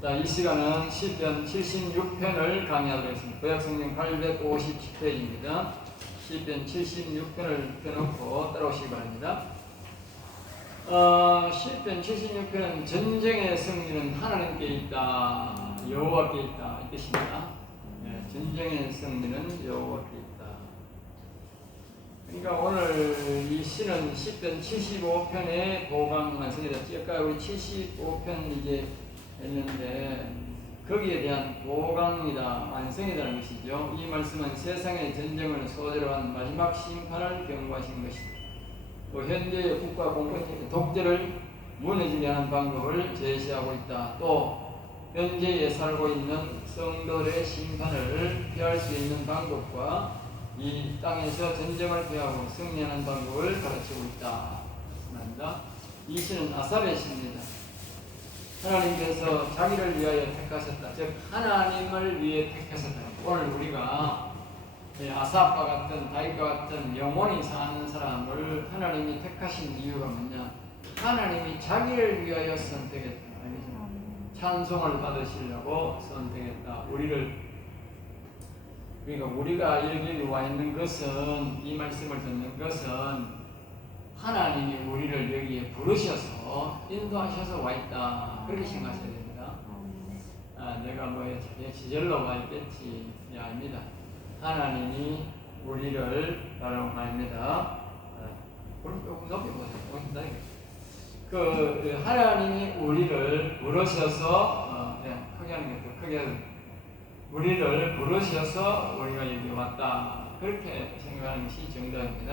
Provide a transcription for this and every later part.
자, 이 시간은 시편 76편을 강의하도록 하겠습니다. 구약성경 857페이지입니다. 시편 76편을 펴놓고 따라오시기 바랍니다. 시편 76편은 전쟁의 승리는 하나님께 있다, 여호와께 있다 이 뜻입니다. 네, 전쟁의 승리는 여호와께 있다. 그러니까 오늘 이 시는 시편 75편의 보강 완성이다. 아까 우리 75편 이제 했는데 거기에 대한 보강이다, 완성이라는 것이죠. 이 말씀은 세상의 전쟁을 소재로 한 마지막 심판을 경고하신 것이다. 또 현재의 국가 공권 독재를 무너지게 하는 방법을 제시하고 있다. 또 현재에 살고 있는 성도들의 심판을 피할 수 있는 방법과 이 땅에서 전쟁을 피하고 승리하는 방법을 가르치고 있다. 말입니다. 이 시는 아삽의 시입니다. 하나님께서 자기를 위하여 택하셨다. 즉 하나님을 위해 택하셨다. 오늘 우리가 아삽과 같은 다윗과 같은 영원히 사는 사람을 하나님이 택하신 이유가 뭐냐? 하나님이 자기를 위하여 선택했다. 찬송을 받으시려고 선택했다. 그러니까 우리가 여기 와 있는 것은, 이 말씀을 듣는 것은 하나님이 우리를 여기에 부르셔서 인도하셔서 와 있다. 그렇게 생각하셔야 됩니다. 내가 뭐 지절로 와 있겠지. 아닙니다. 하나님이 우리를 바로 말입니다. 그럼 조금 높이 보세요. 하나님이 우리를 부르셔서 크게 하는 게 더 크게 하는, 우리를 부르셔서 우리가 여기 왔다. 그렇게 생각하는 것이 정답입니다.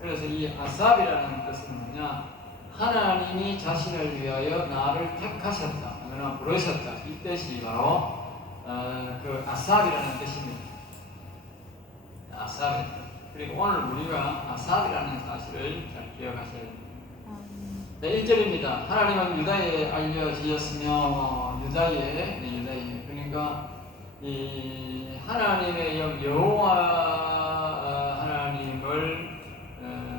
그래서 이 아삽이라는 뜻은 뭐냐? 하나님이 자신을 위하여 나를 택하셨다, 하나 부르셨다. 이 뜻이 바로 그 아삽이라는 뜻입니다. 아삽의 뜻. 그리고 오늘 우리가 아삽이라는 사실을 잘 기억하셔야 됩니다. 네, 1절입니다. 하나님은 유다에 알려지셨으며 유다에 그러니까 이 하나님의 여호와 하나님을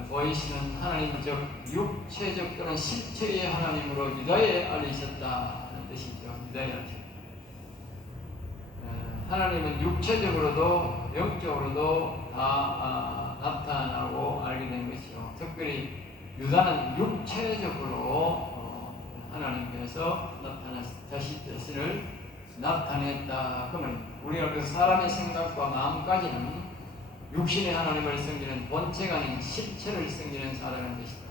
보이시는 하나님, 즉 육체적 또는 실체의 하나님으로 유다에 알리셨다는 뜻이죠. 유다에 알리셨다. 하나님은 육체적으로도 영적으로도 다 나타나고 알게 된 것이요. 특별히 유다는 육체적으로 하나님께서 자신 자신을 나타냈다. 그러면 우리가 그 사람의 생각과 마음까지는 육신의 하나님을 섬기는 본체가 아닌 실체를 섬기는 사람인 것이다.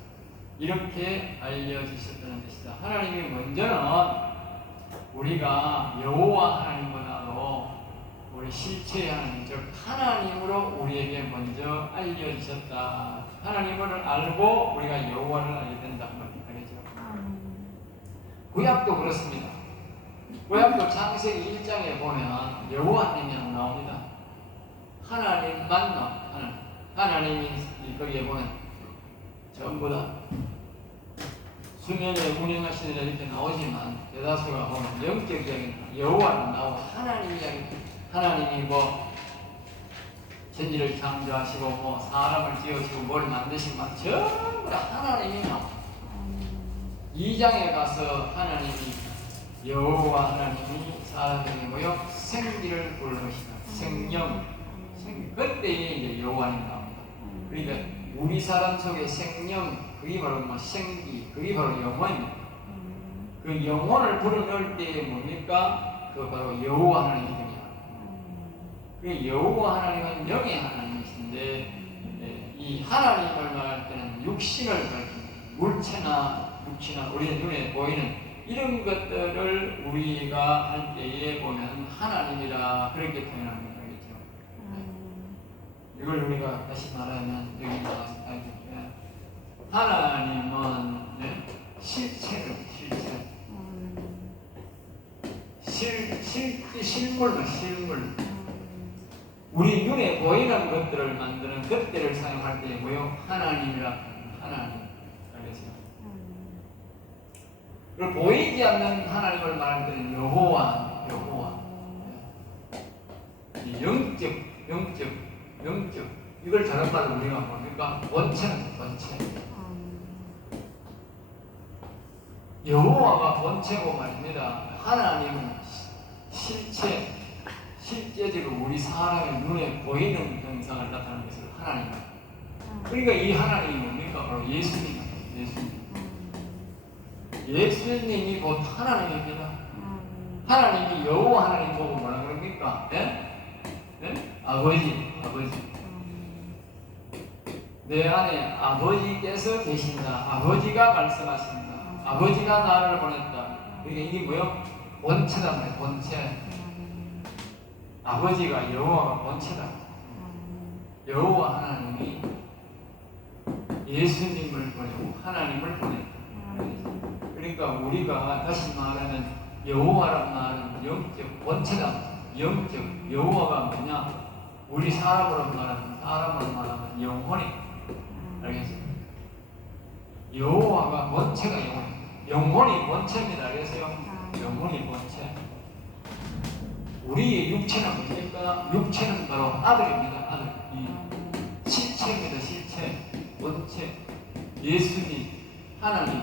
이렇게 알려주셨다는 뜻이다. 하나님이 먼저는 우리가 여호와 하나님보다도 우리 실체의 하나님, 즉 하나님으로 우리에게 먼저 알려주셨다. 하나님을 알고 우리가 여호와를 알게 된다. 말이죠. 구약도 그렇습니다. 구약도 창세기 1장에 보면 여호와님이 안 나옵니다. 하나님만 나옵니다. 하나님이 거기에 보면 전부 다 수면에 운행하시는 이렇게 나오지만 대다수가 보면 영적 이야기, 여호와는 나오고 하나님 이야기, 하나님이 뭐 천지를 창조하시고 뭐 사람을 지으시고 뭘 만드시고 막 전부 다 하나님이 나옵니다. 2장에 가서 하나님이 여호와 하나님이 사람에게 모여 생기를 불러시다. 생명, 그때 이제 여호와님 나옵니다. 그러니까 우리 사람 속에 생명, 그게 바로 뭐 생기, 그게 바로 영혼입니다. 그 영혼을 불어넣을 때 뭡니까? 그 바로 여호와 하나님입니다. 그 여호와 하나님은 영의 하나님이신데, 이 하나님을 말할 때는 육신을 가리킵니다. 물체나 육체나 우리의 눈에 보이는 이런 것들을 우리가 할 때에 보면 하나님이라 그렇게 표현합니다. 이걸 우리가 다시 말하면 여기 나와서 알겠죠. 하나님은 실체를 실물 우리 눈에 보이는 것들을 만드는 것들을 사용할 때 뭐요? 하나님이라 하나님. 알겠어요? 그리고 보이지 않는 하나님을 말할 때는 여호와. 영적 이걸 다른 말로 우리가 뭡니까? 본체. 여호와가 본체고 말입니다. 하나님은 실제적으로 우리 사람의 눈에 보이는 형상을 나타내는 것을 하나님. 그러니까 이 하나님이 뭡니까? 바로 예수님입니다. 예수님이 곧 하나님입니다. 하나님이 여호와 하나님 보고 뭐라 그럽니까? 예? 예? 아버지. 내 안에 아버지께서 계신다. 아버지가 말씀하신다. 아버지가 나를 보냈다. 그러니까 이게 뭐요? 본체다 말이에요. 본체. 아버지가 여호와가 본체다. 여호와 하나님이 예수님을 보내고 하나님을 보냈다. 그러니까 우리가 다시 말하면 여호와란 말은 영적 본체다. 영적 여호와가 뭐냐? 우리 사람으로 말하면 영혼이. 알겠죠? 여호와가 본체가 영혼이 본체입니다. 알겠어요? 영혼이 본체. 우리의 육체는 뭡니까? 육체는 바로 아들입니다. 아들. 이 실체입니다. 실체. 본체. 예수님, 하나님,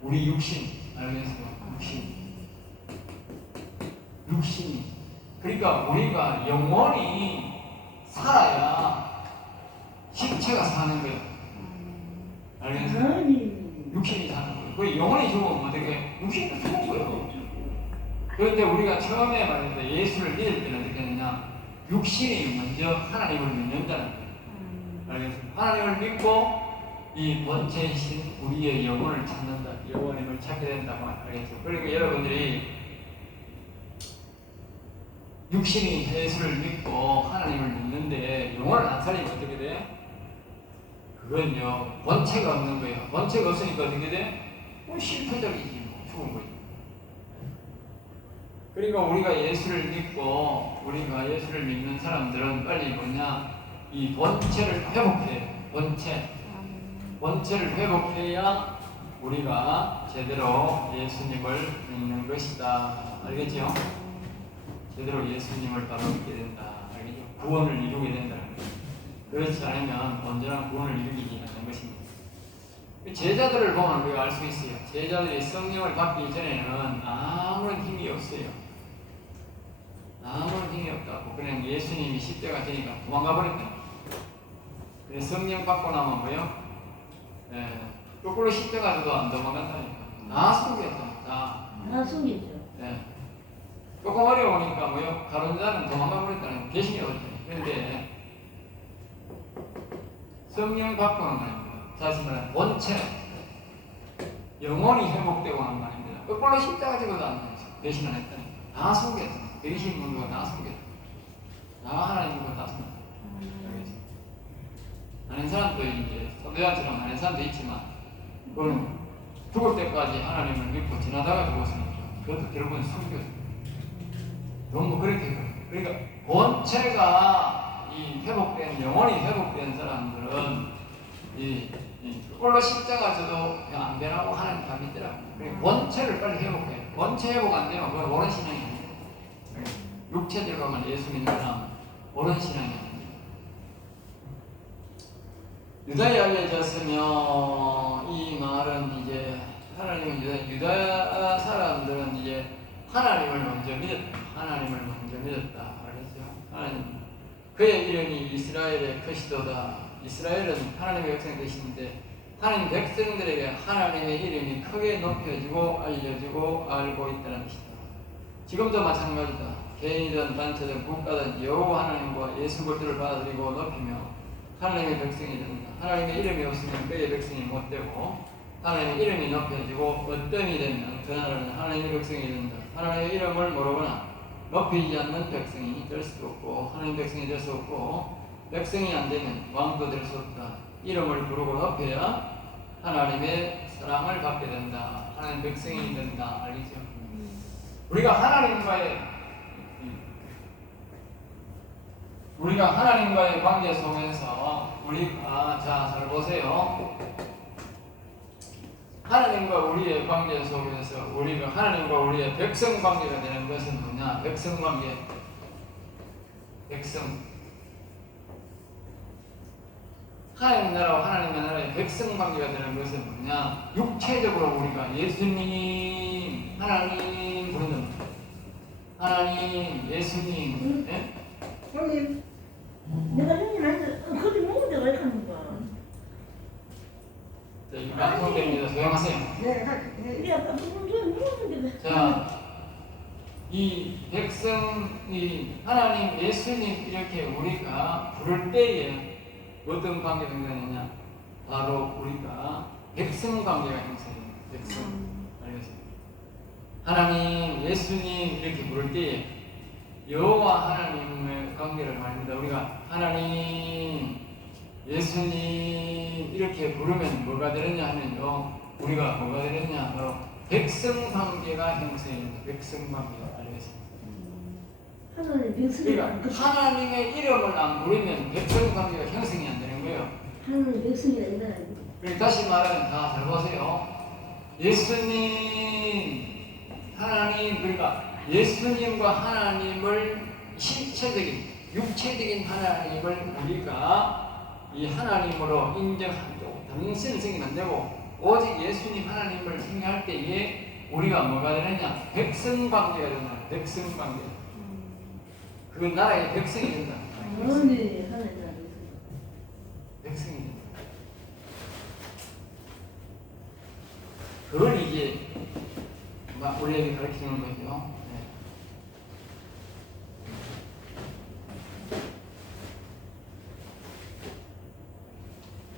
우리 육신. 알겠어요? 육신이. 그러니까 우리가 영혼이 살아야 실체가 사는 거예요. 알겠어요? 육신이 사는 거예요. 그 영혼이 죽으면 어떻게? 육신이 죽은 거예요. 그런데 우리가 처음에 말했는데 예수를 믿을 때는 어떻게 했느냐? 육신이 먼저 하나님을 믿는다는 거예요. 알겠어요? 하나님을 믿고 이 본체이신 우리의 영혼을 찾는다. 영혼임을 찾게 된다고 알겠죠? 그러니까 여러분들이 육신이 예수를 믿고 하나님을 믿는데 영혼을 안 살리면 어떻게 돼? 그건요, 본체가 없는 거예요. 본체가 없으니까 어떻게 돼? 실패적이지, 죽은 거죠. 그러니까 우리가 예수를 믿는 사람들은 빨리 뭐냐? 이 본체를 회복해. 본체를 회복해야 우리가 제대로 예수님을 믿는 것이다. 알겠죠? 제대로 예수님을 바로 믿게 된다. 알겠죠? 구원을 이루게 된다는 거예요. 그렇지 않으면 언제나 구원을 이루지 않는 것입니다. 제자들을 보면 우리가 알 수 있어요. 제자들이 성령을 받기 전에는 아무런 힘이 없어요. 아무런 힘이 없다고. 그냥 예수님이 십자가 지니까 도망가 버렸다. 그래서 성령 받고 나면 뭐요? 거꾸로 십자가도 안 도망간다니까. 다 숨겼다. 다 숨겼죠. 조금 어려우니까 뭐요? 다른 자는 도망가 버렸다는 개신이 어렵죠. 그런데 성령 받고는 말입니다. 다시 말하면 본체, 영혼이 회복되고 하는 말입니다. 거꾸로 십자가 지고도 안 돼요. 배신 안 했다니까. 다 숨겼어. 배신 문구가 다 숨겼어. 다 하나님 문구가 다 숨겼어. 아는 사람도 이제 서대한처럼 아는 사람도 있지만 그건 죽을 때까지 하나님을 믿고 지나다가 죽었으니까 그것도 결국은 숨겼어. 너무 그렇게 그러니까 본체가 이 회복된 영혼이 회복된 사람들은 홀로 십자가 져도 그냥 안 되라고 하나님 다 믿더라고. 그러니까 본체를 빨리 회복해. 본체 회복 안 되면 그건 옳은 신앙이 아니에요. 육체 들어가면 예수 믿는 사람 옳은 신앙이 아니에요. 유다에 알려졌으며 이 말은 이제 하나님은 유다 사람들은 이제 하나님을 먼저 믿었다. 하나님을 먼저 믿었다. 알겠죠? 하나님. 그의 이름이 이스라엘의 크시도다. 이스라엘은 하나님의 백성 되시는데 하나님 백성들에게 하나님의 이름이 크게 높여지고 알려지고 알고 있다는 것이다. 지금도 마찬가지다. 개인이든 단체든 국가든 여호와 하나님과 예수 그리스도를 받아들이고 높이며 하나님의 백성이 된다. 하나님의 이름이 없으면 그의 백성이 못되고 하나님의 이름이 높여지고 어떤이 되면 그 나라는 하나님의 백성이 된다. 하나님의 이름을 모르거나 높이지 않는 백성이 될 수 없고 하나님의 백성이 될 수 없고 백성이 안 되면 왕도 될 수 없다. 이름을 부르고 높여야 하나님의 사랑을 받게 된다. 하나님 백성이 된다. 알겠죠? 우리가 하나님과의 관계 속에서 우리가 잘 보세요. 하나님과 우리의 관계 속에서 우리가 하나님과 우리의 백성 관계가 되는 것은 뭐냐? 백성 관계. 백성. 하나님 나라와 하나님의 나라의 백성 관계가 되는 것은 뭐냐? 육체적으로 우리가 예수님, 하나님 부르는 하나님, 예수님. 예? 형님, 내가 형님한테 거기 먹는데 왜 가는 거야? 자, 이 방송됩니다. 조용하세요. 네, 아까 먹는데 왜? 자, 이 백성이 하나님, 예수님 이렇게 우리가 부를 때에 어떤 관계가 생기느냐? 바로 우리가 백성 관계가 형성해요. 백성. 알겠습니다. 하나님, 예수님 이렇게 부를 때에 여호와 하나님의 관계를 말합니다. 우리가 하나님, 예수님 이렇게 부르면 뭐가 되느냐 하면요, 우리가 뭐가 되느냐 바로 백성 관계가 형성됩니다. 백성 관계가. 알겠습니다. 하나님 백성이 그러니까 하나님의 이름을 안 부르면 백성 관계가 형성이 안 되는 거예요. 하나님 백성이 아니라 그러니까 다시 말하면 다 잘 보세요. 예수님, 하나님, 그러니까 예수님과 하나님을 실체적인, 육체적인 하나님을 우리가 이 하나님으로 인정하고 당신을 생각 안 되고 오직 예수님 하나님을 생각할 때에 우리가 뭐가 되느냐? 백성 관계가 된다. 백성 관계. 그건 나라의 백성이 된다. 아니 하나님 백성이 된다. 그걸 이제 막 우리에게 가르치는 거죠. 네.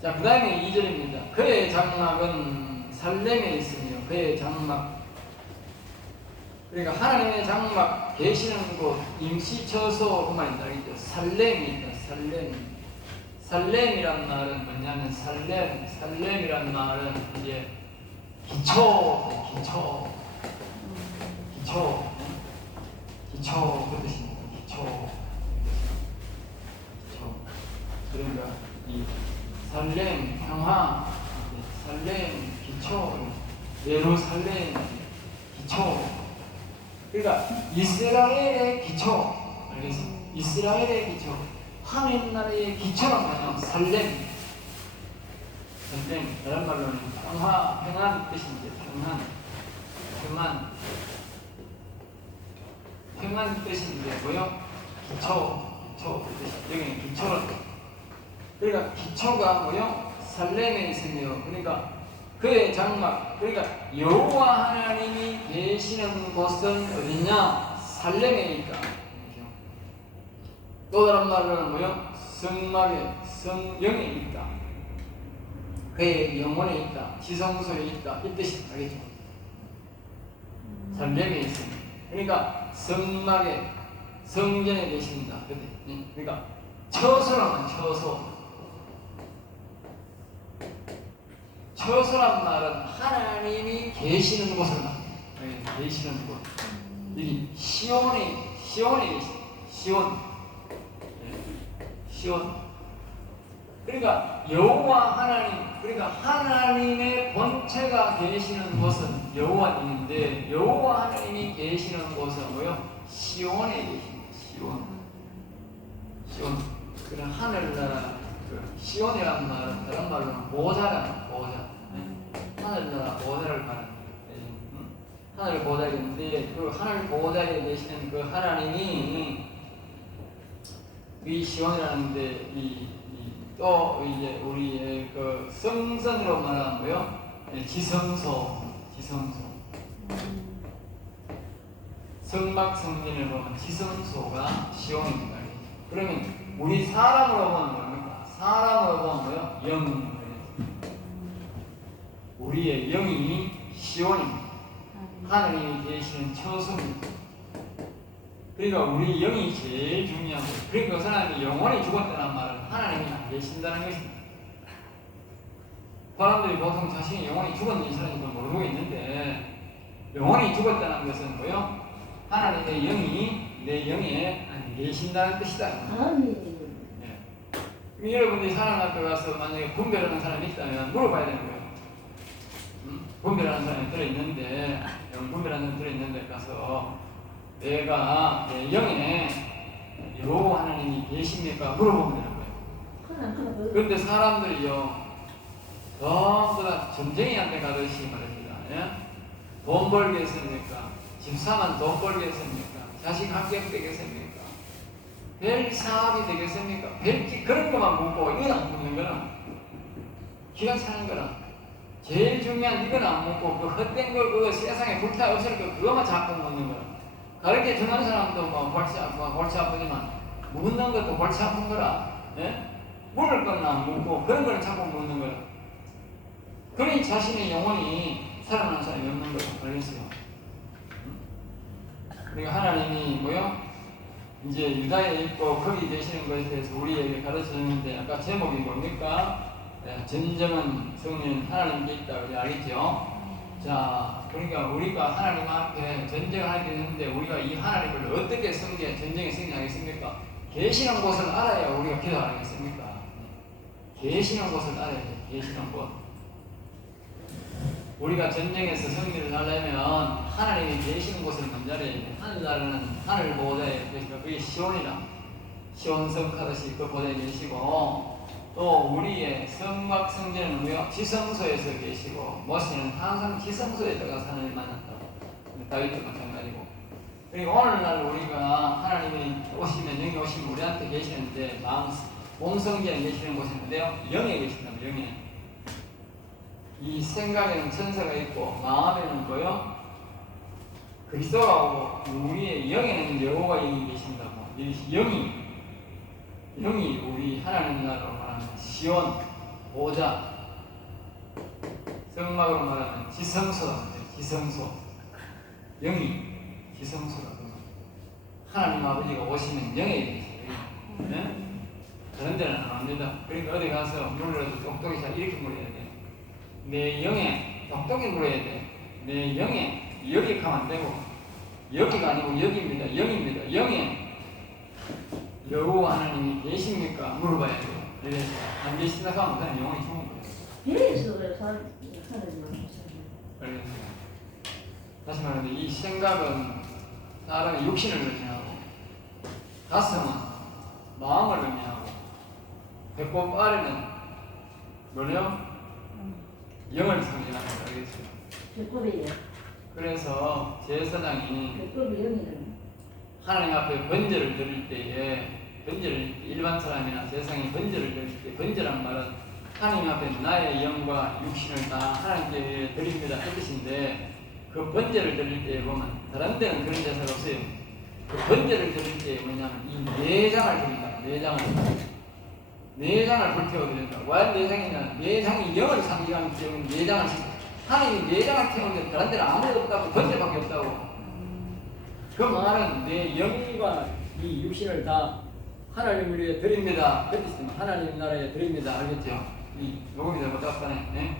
자, 그 다음에 2절입니다. 그의 장막은 살렘에 있으며 그의 장막, 그러니까 하나님의 장막 계시는 곳 임시처소 그 말인다. 알겠죠? 살렘이 있다. 살렘이란 말은 뭐냐면 살렘이란 말은 이제 기초 그 뜻입니다. 기초. 그러니까 이 살렘 평화, 살렘 기초, 예루살렘 기초. 그러니까 이스라엘의 기초. 알겠습니다. 이스라엘의 기초. 하나님 나라의 기초란 말이야. 살렘. 다른 말로는 평안 뜻인데 평안 뜻인데 뭐요? 기초 뜻이. 여기는 기초는. 그러니까 기초가 뭐요? 살렘에 있으며, 그러니까 그의 장막, 그러니까 여호와 하나님이 계시는 곳은 어디냐? 살렘에 있다. 또 다른 말로는 뭐요? 성막에, 성령에 있다. 그의 영혼에 있다. 지성소에 있다. 이 뜻이 알겠죠? 살렘에 있습니다. 그러니까 성막에, 성전에 계십니다. 그러니까 처소라는 처소란 말은 하나님이 계시는 곳을 말합니다. 계시는 곳. 여기 시온에 계십니다. 시온. 그러니까 여호와 하나님, 그러니까 하나님의 본체가 계시는 곳은 여호와님인데 여호와 하나님이 계시는 곳은 뭐요? 시온에 계십니다. 시온. 그런 하늘나라, 시온이라는 말은 다른 말로는 보좌라는 보좌. 하늘나라 보좌를 말하는 거예요. 하늘 보좌인데 그 하늘 보좌에 계시는 그 하나님이 이 시온이라는데 또 이제 우리의 그 성전으로 말하는 거요. 지성소. 성막 성전을 보면 지성소가 시온입니다. 그러면 우리 사람으로 보면 뭡니까? 사람으로 보면 뭐요? 영. 우리의 영이 시온입니다. 하나님이 계시는 처소입니다. 그러니까 우리 영이 제일 중요한 거예요. 그러니까 그 사람이 영원히 죽었다는 말은 하나님이 안 계신다는 것입니다. 사람들이 보통 자신이 영원히 죽었는지 사람이 모르고 있는데 영원히 죽었다는 것은 뭐요? 하나님의 영이 내 영에 안 계신다는 뜻이다. 네. 여러분들이 사람한테 가서 만약에 분별하는 사람이 있다면 물어봐야 되는 거예요. 분별하는 사람이 들어있는데, 분별하는 사람이 들어있는데 가서 내가 내 영에 여호와 하나님이 계십니까? 물어보면 되는 거예요. 그런데 사람들이요 전부 다 전쟁이한테 가듯이 말입니다. 예? 돈 벌겠습니까? 집 사면 돈 벌겠습니까? 자식 합격되겠습니까? 별 사업이 되겠습니까? 그런 것만 묻고 이건 안 묻는 거는 기가 차는 거는 제일 중요한 이건 안 묻고 그 헛된 거 그거 세상에 불타 없을 거 그거만 자꾸 묻는 거야. 가르쳐 주는 사람도 뭐 골치 아프지만 묻는 것도 골치 아픈 거라. 예? 물을 거는 안 묻고 그런 거는 자꾸 묻는 거라. 그러니 자신의 영혼이 살아나는 사람이 없는 거예요. 알겠어요? 그러니까 하나님이 뭐요? 이제 유다에 있고 거기 계시는 것에 대해서 우리에게 가르쳐 주는데 아까 제목이 뭡니까? 네, 진정한 승리는 하나님께 있다. 우리 알겠죠? 자, 그러니까 우리가 하나님 앞에 전쟁을 하게 되는데 우리가 이 하나님을 어떻게 전쟁에 승리하겠습니까? 계시는 곳을 알아야 우리가 기도하겠습니까? 계시는 곳을 알아야 돼. 계시는 곳. 우리가 전쟁에서 승리를 하려면 하나님이 계시는 곳을 먼저 알아야 돼. 하늘나라는 하늘 보호자에 계시고 그게 시온이라 시온성 하듯이 그 보호자에 계시고 또 우리의 성막 성전은 뭐요? 지성소에서 계시고 모세는 항상 지성소에 들어가서 하나님 만났다고. 다윗도 마찬가지고. 그리고 오늘날 우리가 하나님이 오시면 여기 오시면 우리한테 계시는데 몸성전에 계시는 곳이 있는데요. 영에 계신다면 영에. 이 생각에는 천사가 있고 마음에는 뭐요? 그리스도가 오고 우리의 영에는 여호와 영이 계신다고. 영이 우리 하나님 나라로 말하는 시온 보좌, 성막으로 말하는 지성소, 영이 지성소라고. 하나님 아버지가 오시면 영에 계세요. 네? 다른 데는 안 합니다. 그러니까 어디 가서 물러도 똑똑히 잘 이렇게 물어야 돼. 내 영에 똑똑히 물어야 돼. 내 영에 여기 가면 안 되고 여기가 아니고 여기입니다. 영입니다. 영에 여호와 하나님이 계십니까? 물어봐야 돼요. 그래서 안 계시다 하면 그냥 영혼이 죽은 거예요. 비례해서 그래 하나님만 그래서 다시 말하면 이 생각은 사람의 육신을 의미하고 가슴은 마음을 의미하고 배꼽 아래는 뭐래요? 영을 상징합니다. 알겠어요? 배꼽이에요. 그래서 제사장이 배꼽이 영이는 하나님 앞에 번제를 드릴 때에 일반 사람이나 세상에 번제를 드릴 때 번제란 말은 하나님 앞에 나의 영과 육신을 다 하나님께 드립니다 그 뜻인데 그 번제를 드릴 때에 보면 다른 데는 그런 제사가 없어요. 그 번제를 드릴 때에 뭐냐면 이 내장을 드린다. 내장을 불태워드린다. 왜 내장이냐? 내장이 영을 상징하는 때문에 내장을 하나님이 내장을 태우는데 다른 데는 아무것도 없다고 번제밖에 없다고. 그 말은 내 영과 이 육신을 다 하나님을 위해 드립니다. 그 뜻이면 하나님 나라에 드립니다. 알겠죠? 이 요금이 잘못 잡았네. 네?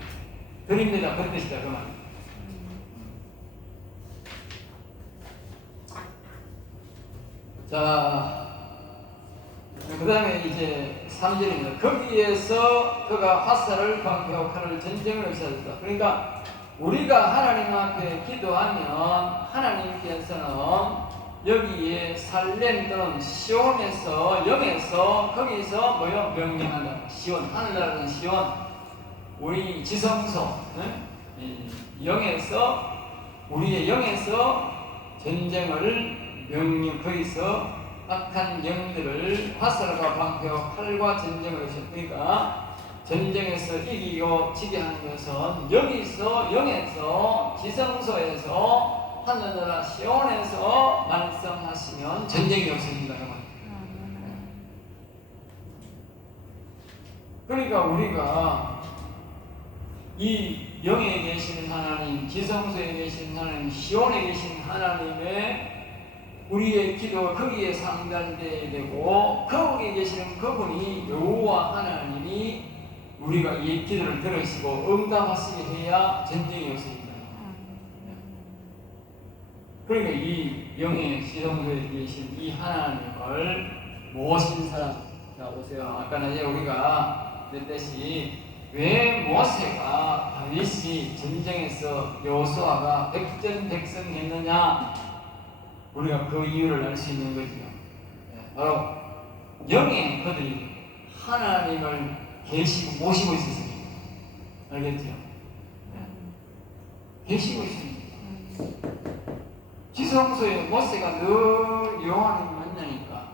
드립니다. 그 뜻이다. 그 말. 자, 그 다음에 이제 3절입니다. 거기에서 그가 화살을 방패하고 칼을 전쟁을 의사했다. 그러니까 우리가 하나님 앞에 기도하면 하나님께서는 여기에 살렘 또는 시온에서 영에서 거기서 뭐요? 명령한다. 시온, 하늘나라는 시온, 우리 지성소, 영에서 우리의 영에서 전쟁을 거기서 악한 영들을 화살과 방패와 칼과 전쟁을 하셨으니까 전쟁에서 이기고 지게 하는 것은 여기서 영에서 지성소에서 하늘나라 시온에서 말씀하시면 전쟁이 없습니다. 그러니까 우리가 이 영에 계신 하나님, 지성소에 계신 하나님, 시온에 계신 하나님의 우리의 기도가 거기에 상달되어야 되고 거기에 계시는 그분이 여호와 하나님이 우리가 이 기도를 들으시고 응답하시게 해야 전쟁이 없습니다. 그러니까 이 영의 지성소에 계신 이 하나님을 모신 사람. 자 보세요. 아까 낮에 우리가 냈듯이 왜 모세가 다윗이 전쟁에서 여호수아가 백전백승했느냐? 우리가 그 이유를 알 수 있는 거죠. 바로 영에 그들이 하나님을 계시고 모시고 있었습니다. 알겠죠? 네. 계시고 있습니다. 지성소에 모세가 늘 여호와를 만나니까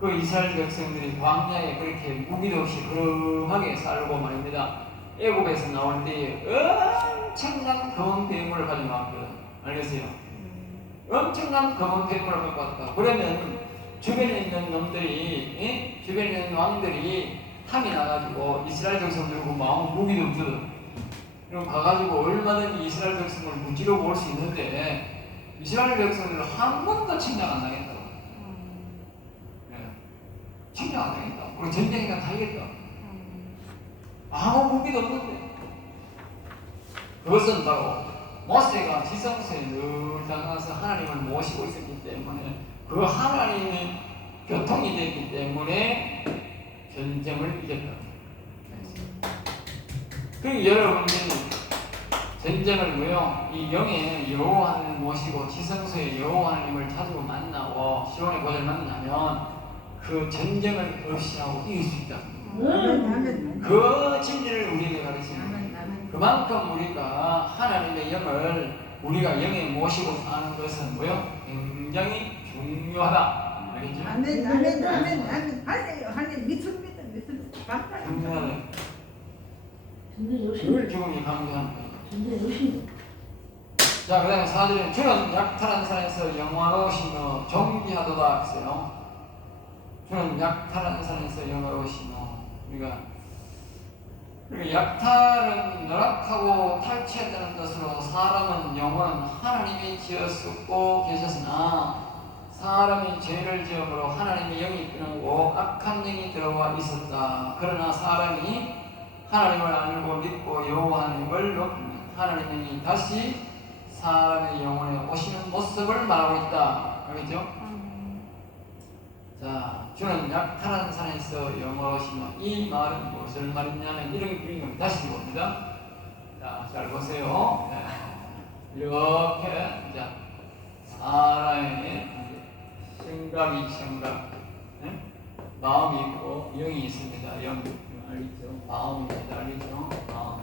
그 이스라엘 백성들이 광야에 그렇게 무기도 없이 흐름하게 살고 말입니다. 애굽에서 나올 때 엄청난 검은 뱀을 가지고 왔거든. 알겠어요? 엄청난 검은 뱀을 갖고 왔다. 그러면 주변에 있는 놈들이, 주변에 있는 왕들이 탐이 나가지고 이스라엘 백성들 그 마음 무기도 없거든. 그럼 가가지고 얼마든지 이스라엘 백성을 무찌르고 올 수 있는데 이스라엘 백성들은 한 번도 침략 안 하겠다고. 침략 안 하겠다. 우리 전쟁이나 다 이겼다. 아무 무기도 없는데. 그것은 바로 모세가 지성소에 늘 나가서 하나님을 모시고 있었기 때문에 그 하나님의 교통이 됐기 때문에 전쟁을 이겼다. 그리고 여러분들이 전쟁을 뭐요? 이 영의 여호와를 모시고 지성소의 여호와 하나님을 자주 만나고 시온의 고전을 만나면 그 전쟁을 없이 하고 이길 수 있다. 그 진리를 우리에게 가르칩니다. 그만큼 우리가 하나님의 영을 우리가 영에 모시고 사는 것은 뭐요? 굉장히 중요하다. 알겠죠? 아멘, 아멘, 아멘, 아멘. 하나님 믿습니다. 중요하다. 근데 요즘 늘 죽음이 강조합니다. 근데 요즘 자, 그 다음에 4절에 주는 약탈한 산에서 영화로우시며 존귀하도다 했어요. 주는 약탈한 산에서 영화로우시며 우리가 약탈은 열악하고 탈취했다는 뜻으로 사람은 영혼은 하나님이 지었고 계셨으나 사람이 죄를 지음으로 하나님의 영이 끊고 악한 영이 들어와 있었다. 그러나 사람이 하나님을 알고 믿고 여호와 하나님을 높이면 하나님의 영이 다시 사람의 영혼에 오시는 모습을 말하고 있다. 알겠죠? 자, 주는 약탈한 산에서 영화로우시며 이 말은 무엇을 말했냐면 이런 그림을 다시 봅니다. 자, 잘 보세요. 네. 이렇게 자, 사람의 생각, 네? 마음이 있고 영이 있습니다. 영 알겠죠? 마음입니다. 알겠죠? 마음.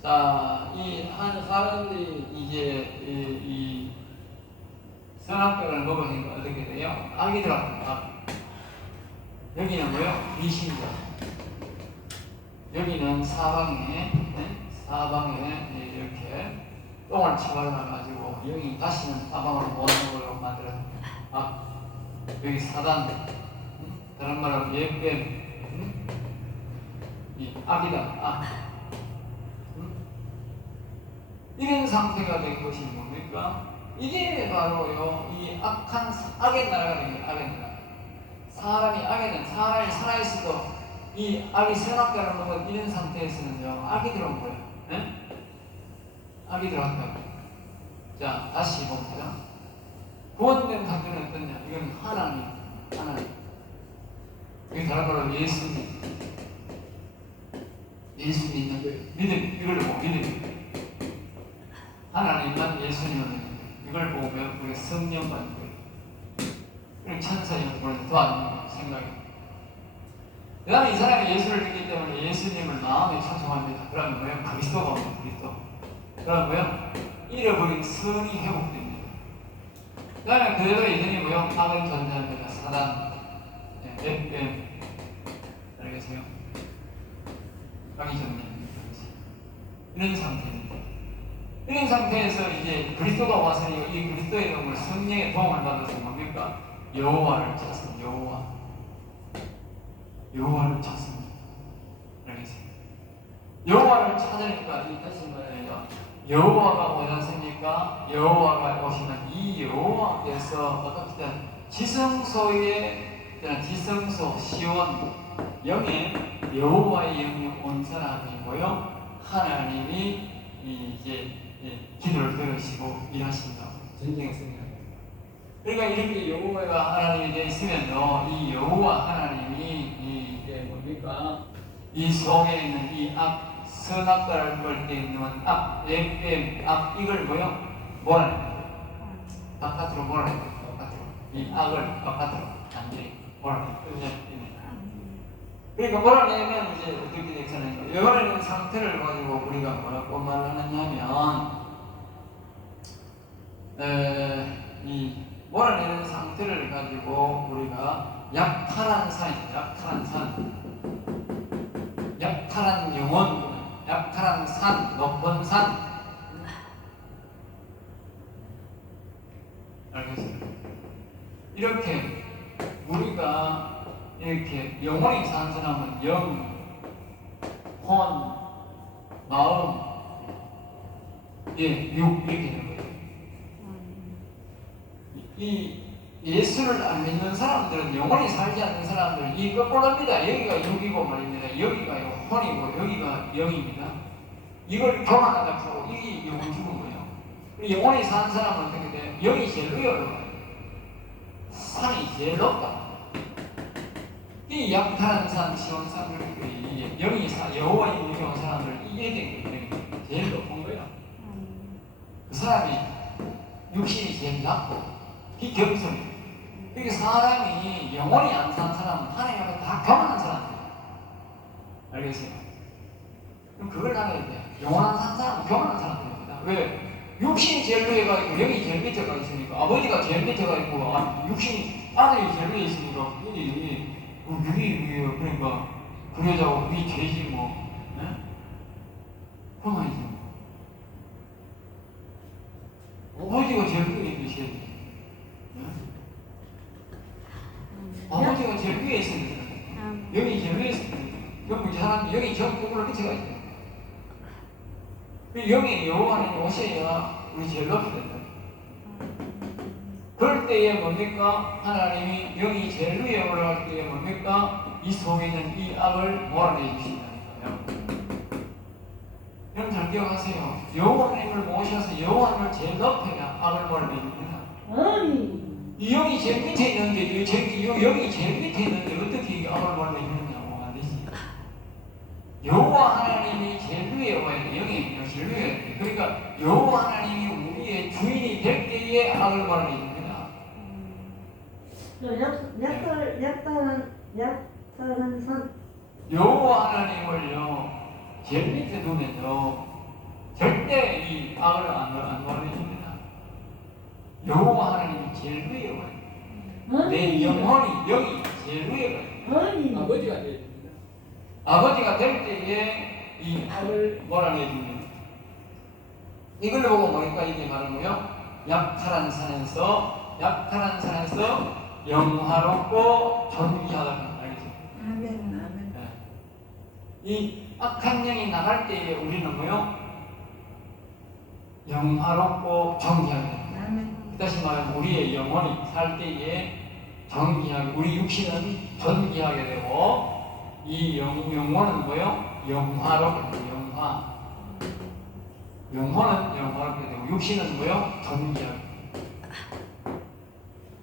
자, 이 한 사람들이 이제 이 선악과를 먹으니까 어떻게 돼요? 악이 들어갑니다. 여기는 뭐요? 미신이다. 여기는 사방에 이렇게 똥을 치워놔가지고 영이 다시는 사방으로 못 오도록 만들어. 여기 사단, 다른 말로 예뱀, 이 악이다. 이런 상태가 된 것이 뭡니까? 이게 바로요, 이 악한, 악의 나라가 된 거예요, 악의 나라. 사람이 살아있어도 이 악이 선악과를 먹은 이런 상태에서는요, 악이 들어온 거예요. 네? 악이 들어왔다고. 자, 다시 봅니다. 구원된 상태는 어떠냐? 이건 하나님. 여기 다른 말로 예수님 믿는 거예요. 믿음, 이걸 보고 믿음. 하나님만 예수님을 믿는 거예요. 이걸 보면 우리가 성령 받는 거예요. 그럼 천사 영혼을 도와주는 생각이에요. 그 다음에 이 사람이 예수를 믿기 때문에 예수님을 마음에 찬송합니다. 그러면 뭐예요? 그리스도가 옵니다. 그리스도. 그러면 뭐예요? 잃어버린 성이 회복됩니다. 그 다음에 그대로 예전이 뭐예요? 악은 존재합니다. 사단, 뱀, 알겠어요? 악이 존재합니다. 이런 상태입니다. 이런 상태에서 이제 그리스도가 와서 이 그리스도의 영을 성령의 도움을 받아서 뭡니까? 여호와를 찾습니다. 여호와를 찾습니다. 알겠습니다. 여호와를 찾으니까 이 다시 말해요. 여호와가 오지 않습니까? 여호와가 오시면 이 여호와께서 어떻게 지성소 시온 영에 여호와의 영이 온 사람이고요. 하나님이 이제 기도를 들으시고 일하신다고 전쟁했습니다. 그러니까 이렇게 여호와가 하나님이 되어 있으면요, 이 여호와 하나님이 이제 뭡니까? 이 속에 있는 이 선악과를 볼 때 있는 이걸 뭐요? 몰아내요. 바깥으로 몰아내요. 바깥으로. 이 악을 바깥으로 완전히 몰아냅니다. 그러니까 몰아내면 이제 어떻게 되겠냐면 이번에는 상태를 가지고 우리가 뭐라고 말하느냐면 이 몰아내는 상태를 가지고 우리가 약탈한 산이죠. 약탈한 산, 약탈한 영혼, 약탈한 산, 높은 산. 알겠습니다. 이렇게 우리가 이렇게 영혼이 사는 사람은 영, 혼, 마음, 육 이렇게 되는 거예요. 이 예수를 안 믿는 사람들은 영원히 살지 않는 사람들은 이 거꾸로입니다. 여기가 육이고 말입니다. 여기가 혼이고 여기가 영입니다. 이걸 교만하다고 이게 영혼 죽은 거예요. 영원히 사는 사람은 어떻게 돼요? 영이 제일 위에 올라가요. 산이 제일 높다. 이 약탈한 산, 시온산들, 영이 여호와의 영이 사람들 이게 된 거예요. 제일 높은 거예요. 그 사람이 육신이 제일 낮고 비겸손이에요. 그러니까 사람이 영원히 안 사는 사람은 하나님 앞에 다 교만한 사람이에요. 알겠어요? 그럼 그걸 알아야 돼요. 영원한 산 사람은 교만한 사람들입니다. 왜? 육신이 제일 위에 가 있고 영이 제일 밑에 가 있으니까 아버지가 제일 밑에 가 있고 육신이 아들이 제일 위에 있으니까 육이 위에 그러니까 그 여자고 위 죄지 뭐 교만이죠. 아버지가 제일 위에 있으셔야 아버지가 제일 위에 있습니다. 영이 제일 위에 있습니다. 그럼 이 사람이 영이 저 거꾸로 밑에 가 있어요. 영이 여호와는 오셔야 우리 제일 높이 된다. 그럴 때에 뭡니까? 하나님이 영이 제일 위에 올라갈 때에 뭡니까? 이 속에 있는 이 악을 몰아내 주신다니까요. 여러분 잘 기억하세요. 여호와님을 모셔서 여호와님을 제일 높여야 악을 몰아내 줍니다. 이 영이 제일 밑에 있는데 이 영이 제일 밑에 있는데 어떻게 이 악을 몰아내 주느냐고 안 되지. 여호와 하나님이 제일 위에 와야 돼. 영이 제일 위에 와야 돼. 그러니까 여호와 하나님이 우리의 주인이 될 때에 악을 몰아내 줍니다. 약탈한 산. 여호와 하나님을요 제일 밑에 두면요 절대 이 악을 안 몰아내 줍니다. 여호와 하나님이 제일 위에 와요. 내 영혼이 영이 제일 위에 와요. 아버지가 되어야 됩니다. 아버지가 될 때에 이 악을 몰아내 줍니다. 이걸 보고 뭐니까 이게 말은 뭐요? 약탈한 산에서 영화롭고 존귀하다. 알겠죠? 아멘. 이 악한 영이 나갈 때에 우리는 뭐요? 영화롭고 존귀하다. 다시 말하면 우리의 영혼이 살 때에 존귀하게, 우리 육신은 존귀하게 되고 이 영혼은 뭐요? 영화롭게 되고 영혼은 영화롭게 되고 육신은 뭐요? 존귀하게.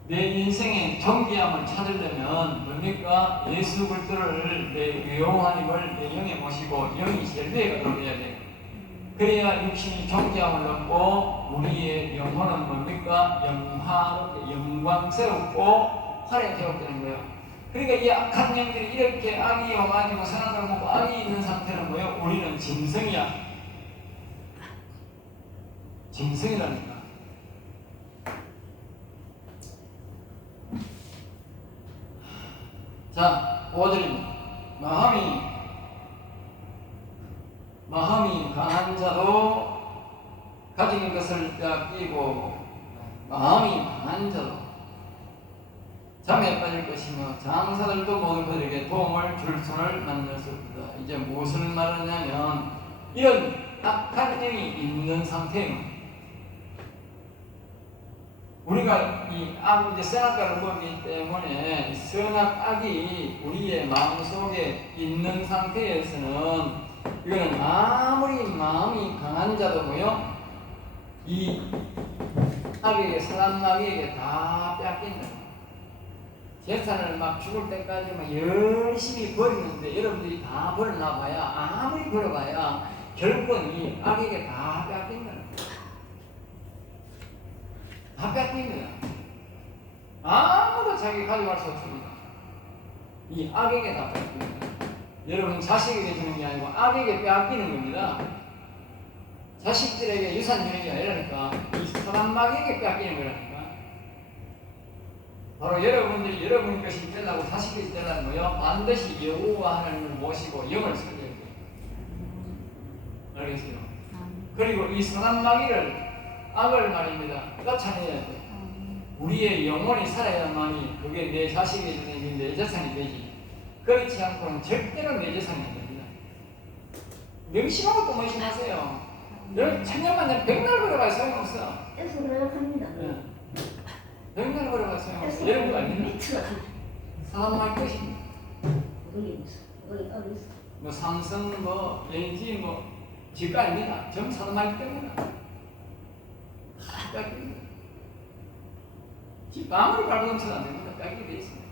내 인생의 존귀함을 찾으려면 뭡니까? 예수 그리스도를 내 여호와님을 내 영에 모시고 영이 제일 위에 가도록 해야 돼. 그래야 육신이 존귀함을 얻고 우리의 영혼은 뭡니까? 영화롭게 영광스럽고 화려하게 되는 거예요. 그러니까 이 악한 영들이 이렇게 악이 와가지고 사람을 보고 악이 있는 상태는 뭐예요? 우리는 짐승이야. 짐승이라니까. 자, 5절입니다. 마음이 강한 자도 가진 것을 빼앗기고 마음이 강한 자도 잠에 빠질 것이며 장사들도 모든 그들에게 도움을 줄 손을 만들 수 없다. 이제 무엇을 말하냐면 이런 악한 영이 있는 상태는 우리가 이 악, 이제 선악과를 보기 때문에 선악, 악이 우리의 마음속에 있는 상태에서는 이거는 아무리 마음이 강한 자도 뭐요? 이 악에게, 선한 악에게 다 뺏긴다. 재산을 막 죽을 때까지 막 열심히 버리는데 여러분들이 다 버려놔봐야 아무리 버려봐야 결국은 이 악에게 다 뺏긴다. 다 뺏깁니다. 아무도 자기 가져갈 수 없습니다. 이 악에게 다 뺏깁니다. 여러분 자식에게 주는 게 아니고 악에게 빼앗기는 겁니다. 자식들에게 유산 주는 게 아니라니까 이 사람마귀에게 빼앗기는 거라니까. 바로 여러분들이 여러분 것이 되려고 자식 것이 되려는 거요. 반드시 여호와 하나님을 모시고 영을 섬겨야 돼요. 알겠어요? 그리고 이 선한 마귀를 악을 말입니다. 쫓아내야 돼. 우리의 영혼이 살아야만이 그게 내 자식이 되는 내 재산이 되지. 그렇지 않고는 절대로 내 재산이 안 됩니다. 명심하고 또 명심하세요. 너 천년만년 백날 걸어갈 소용없어. 애써 노력합니다. 백날 걸어갈 소용없어. 애써 여러분 아니면 미치가 사람만 것입니다. 어디 있어? 어디 있어? 뭐 삼성 뭐 LG 뭐 지가 아닙니다. 전부 사람만 때문이다. 뺏깁니다. 집 아무리 발버둥쳐도 안 됩니다. 뺏기게 돼 있습니다.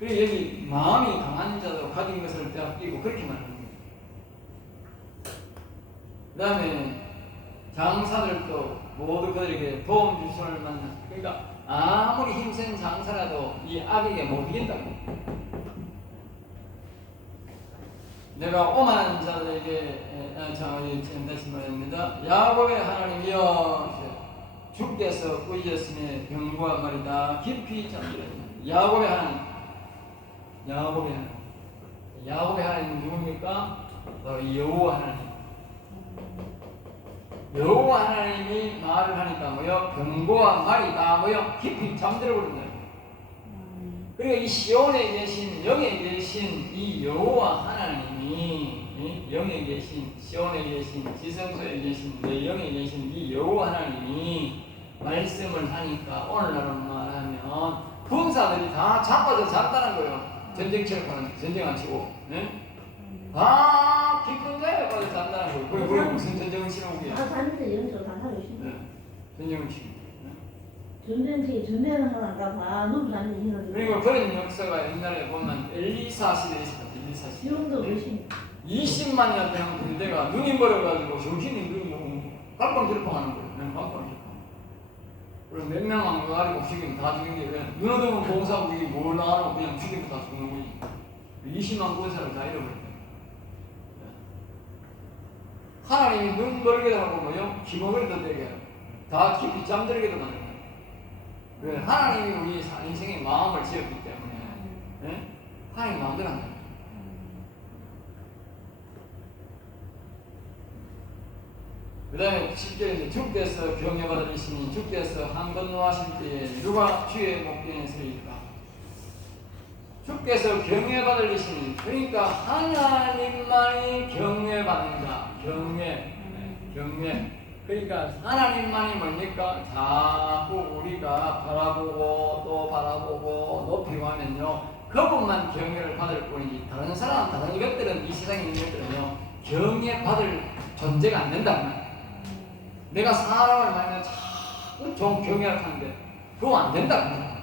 그리고 여기 마음이 강한 자도 가진 것을 빼앗기고 그렇게 말합니다. 그 다음에 장사들도 모두 그들에게 도움 줄 손을 만나. 그러니까 아무리 힘센 장사라도 이 악에게 못 이긴다고. 내가 오만한 자들에게 다시 말합니다. 야곱의 하나님이여 주께서 꾸짖었으니 병과 말이다 깊이 잠들었다. 야곱의 하나님, 야곱의 하나님 누굽니까? 바로 여호와 하나님. 여호와 하나님이 말을 하니까 뭐요? 병과 말이 다 뭐요? 깊이 잠들어 버린다. 그리고 이 시온에 계신 영에 계신 이 여호와 하나님이 영에 계신 시온에 계신 지성소에 계신 내 영에 계신 이 여호와 하나님이 말씀을 하니까 오늘날은 말하면 군사들이 다 자빠져 잤다는 거예요. 전쟁처럼 전쟁 안 치고, 네? 다 깊은 자에 빠져 잔다는 거예요. 그게 무슨 전쟁을 치는 거예요? 다 다니면서 영적으로 다 살고 있습니다. 네. 전쟁을 치는. 전쟁을 하다가 다 너무 다니는 이런. 그리고 그런 역사가 옛날에 보면 엘리사 시대에 있었거든요. 엘리사 시대. 지금도 그러시. 20만 년 동안 군대가 눈이 멀어가지고 정신이 뭐 깜빵질팡하는 거예요. 그냥 깜빵질팡. 그리고 몇 명 안 가리고 죽이면 다 죽인 게 그냥 눈 어두운 공사국이 뭘 나가고 그냥 죽이면 다 죽는 거지. 20만 군사를 다 잃어버렸다. 하나님이 눈 멀게 하고 뭐요? 기먹을 되게 해요. 다 깊이 잠들게도 만든다. 왜? 하나님이 우리 인생의 마음을 지었기 때문에, 네? 하나님 마음대로 한다. 그 다음에 10절에 주께서 경외받으시니 주께서 한 건너하실 때에 누가 주의 목전에 서리까? 주께서 경외받으시니, 그러니까 하나님만이 경외받는다. 경외. 그러니까 하나님만이 뭡니까? 자꾸 우리가 바라보고 또 바라보고 높이고 하면요, 그분만 경외를 받을 뿐이지 다른 사람, 다른 이것들은, 이 세상에 있는 것들은요 경외받을 존재가 안 된다. 내가 사람을 만나면 자꾸 좀 경외를 하는데 그거 안 된다.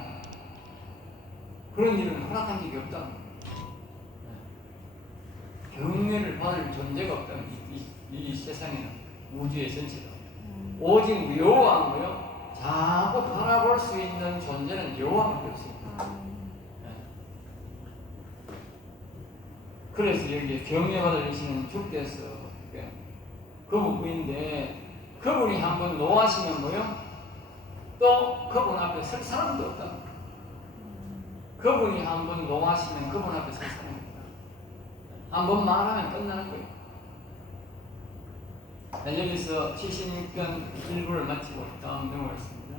그런 일은 허락한 적이 없다. 경외를 받을 존재가 없다. 이 세상에는, 우주의 전체가. 오직 여호와고요. 자꾸 바라볼 수 있는 존재는 여호와밖에 없습니다. 그래서 여기 경외받으시는 주께서 그분인데, 그분이 한번 노하시면 뭐요? 또 그분 앞에 설 사람도 없다. 그분이 한번 노하시면 그분 앞에 설 사람이 없다. 한번 말하면 끝나는 거예요. 여기서 76편 1부를 마치고 다음 넘어가겠습니다.